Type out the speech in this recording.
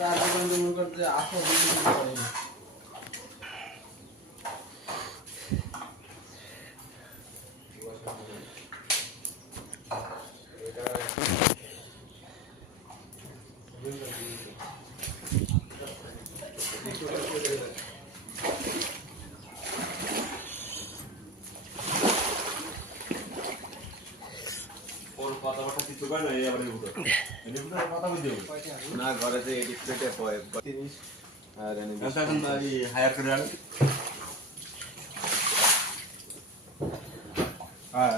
চার দোকান মনে করতে আসো বন্ধু করে না না ঘরে যে এডিট পেটে হয় 30 আর হায়ার করে হ্যাঁ